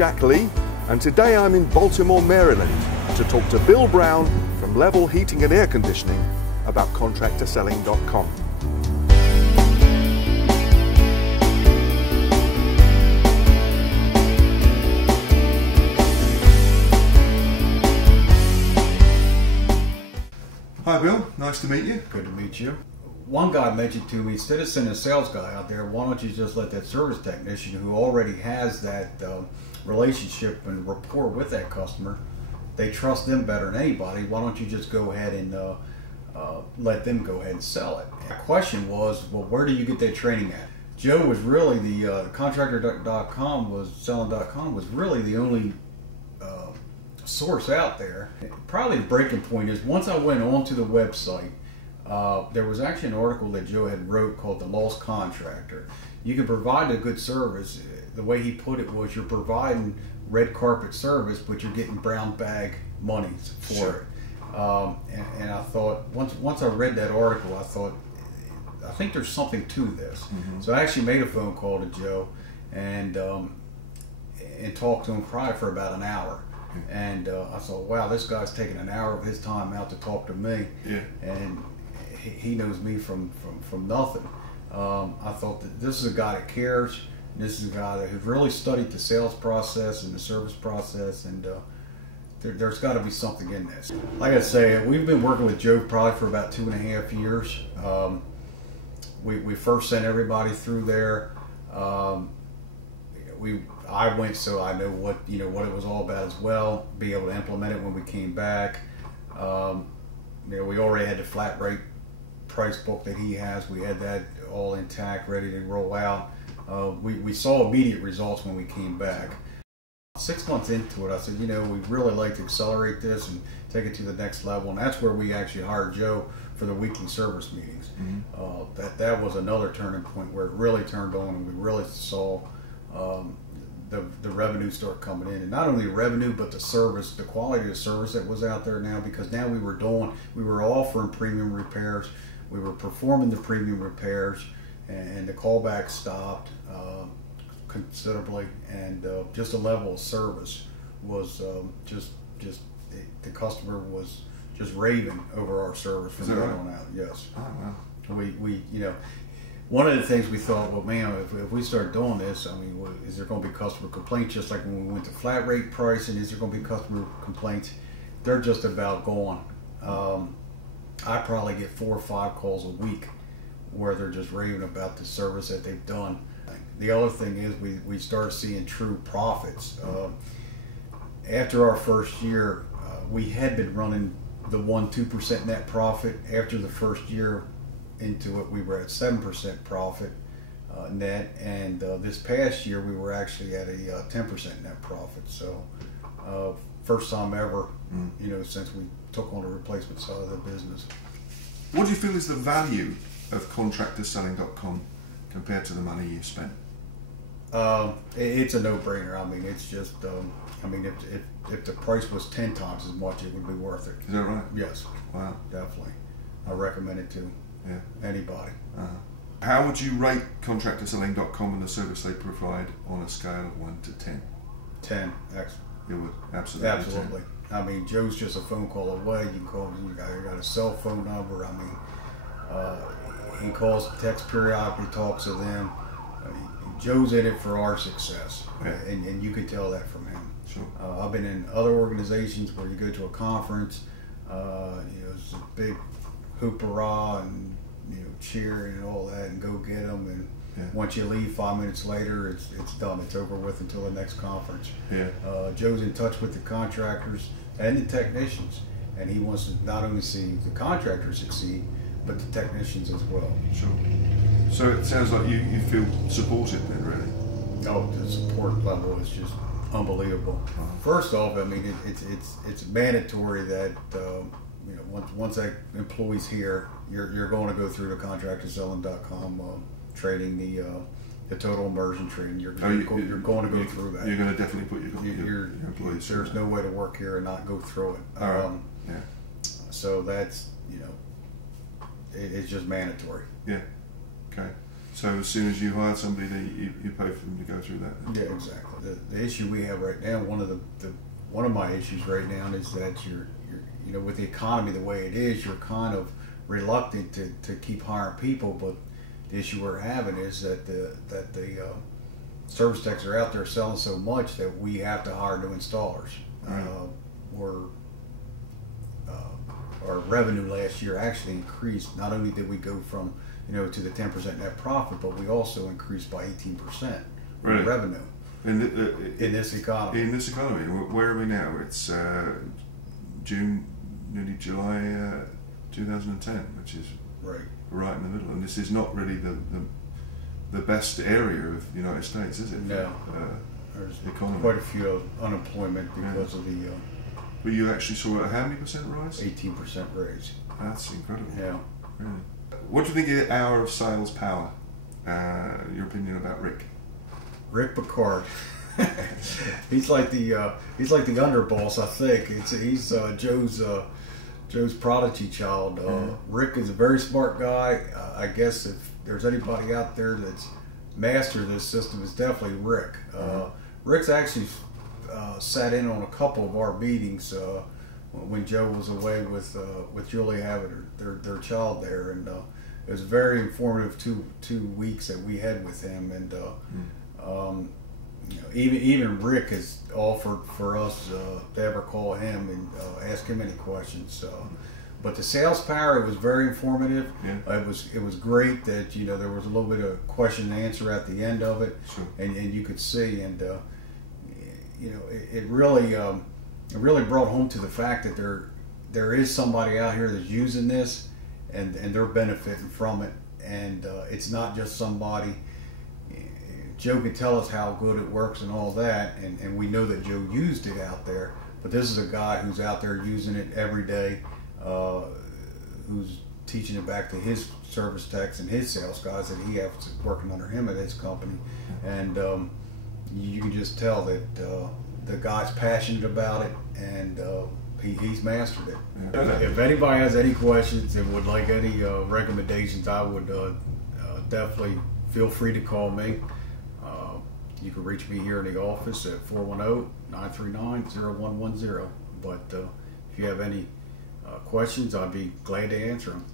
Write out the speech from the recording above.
Jack Lee, and today I'm in Baltimore, Maryland to talk to Bill Brown from Level Heating and Air Conditioning about contractorselling.com. Hi Bill, nice to meet you. Good to meet you. One guy mentioned to me, instead of sending a sales guy out there, why don't you just let that service technician who already has that relationship and rapport with that customer, they trust them better than anybody, why don't you just go ahead and let them go ahead and sell it? The question was, well, where do you get that training at? Joe was really the contractor.com was selling.com was really the only source out there. Probably the breaking point is once I went onto the website, there was actually an article that Joe had wrote called The Lost Contractor. You can provide a good service. The way he put it was you're providing red carpet service, but you're getting brown bag money for Sure. it. And I thought, once I read that article, I think there's something to this. Mm-hmm. So I actually made a phone call to Joe and talked to him, cried for about an hour. And I thought, wow, this guy's taking an hour of his time out to talk to me. Yeah. And he knows me from nothing. I thought that this is a guy that cares. This is a guy that has really studied the sales process and the service process, and there's got to be something in this. Like I say, we've been working with Joe probably for about 2.5 years. We first sent everybody through there. I went so I know what it was all about as well. Be able to implement it when we came back. We already had the flat rate price book that he has. We had that all intact, ready to roll out. We saw immediate results when we came back. 6 months into it, I said, we'd really like to accelerate this and take it to the next level, and that's where we actually hired Joe for the weekly service meetings. Mm-hmm. That was another turning point where it really turned on, and we really saw the revenue start coming in, and not only the revenue but the service, the quality of the service that was out there now, because now we were offering premium repairs, we were performing the premium repairs, and the callback stopped considerably, and just the level of service was the customer was just raving over our service from then on out. Yes. Oh wow. We one of the things we thought, well, man, if we start doing this, I mean, is there going to be customer complaints just like when we went to flat rate pricing? Is there going to be customer complaints? They're just about gone. I probably get 4 or 5 calls a week where they're just raving about the service that they've done. The other thing is we started seeing true profits. After our first year, we had been running the 1-2% net profit. After the first year into it, we were at 7% profit net, and this past year we were actually at a 10% net profit. So first time ever, since we took on the replacement side of the business. What do you feel is the value of contractorselling.com compared to the money you spent? It's a no-brainer. I mean, it's just, if the price was 10 times as much, it would be worth it. Is that right? Yes. Wow. Definitely. I recommend it to anybody. How would you rate contractorselling.com and the service they provide on a scale of 1 to 10? 10. You would? Absolutely. Absolutely. 10. I mean, Joe's just a phone call away. You can call him. You got a cell phone number. I mean, he calls, texts periodically, talks to them. Joe's in it for our success, and you can tell that from him. Sure. I've been in other organizations where you go to a conference, it's a big hoopah and cheer and all that, and go get them, and once you leave 5 minutes later, it's done. It's over with until the next conference. Joe's in touch with the contractors and the technicians, and he wants to not only see the contractors succeed, but the technicians as well. Sure. So it sounds like you feel supported then, really. Oh, the support level is just unbelievable. First off, I mean, it's mandatory that once that employee's here, you're going to go through the contractorselling.com training, the total immersion training. You're going to go through that. You're going to definitely put your employees. There's no way to work here and not go through it. All right. So that's it's just mandatory. Yeah. Okay. So as soon as you hire somebody, you pay for them to go through that then? Yeah, exactly. the issue we have right now, one of my issues right now is that you're you know, with the economy the way it is, you're kind of reluctant to keep hiring people. But the issue we're having is that the service techs are out there selling so much that we have to hire new installers. Right. Our revenue last year actually increased. Not only did we go from, you know, to the 10% net profit, but we also increased by 18% Really? revenue In this economy. In this economy, where are we now? It's June, nearly July 2010, which is Right. right in the middle. And this is not really the best area of the United States, is it? No. There's Economy. quite a few unemployment because of the But you actually saw a how many percent rise? 18% raise. That's incredible. Yeah. Really. What do you think of the hour of sales power? Your opinion about Rick? Rick Picard. he's like the underboss, I think. He's Joe's prodigy child. Rick is a very smart guy. I guess if there's anybody out there that's mastered this system, it's definitely Rick. Rick's actually sat in on a couple of our meetings when Joe was away with Julie having their child there, and it was very informative two weeks that we had with him, and you know, even Rick has offered for us to ever call him and ask him any questions. But the sales power, it was very informative. Yeah. It was great that, you know, there was a little bit of question and answer at the end of it, Sure. and you could see, and you know, it really brought home to the fact that there is somebody out here that's using this, and they're benefiting from it, and it's not just somebody. Joe could tell us how good it works and all that, and we know that Joe used it out there, but this is a guy who's out there using it every day, who's teaching it back to his service techs and his sales guys that he has working under him at his company, and you can just tell that the guy's passionate about it, and he's mastered it. Yeah. If anybody has any questions and would like any recommendations, I would definitely feel free to call me. You can reach me here in the office at 410-939-0110. But if you have any questions, I'd be glad to answer them.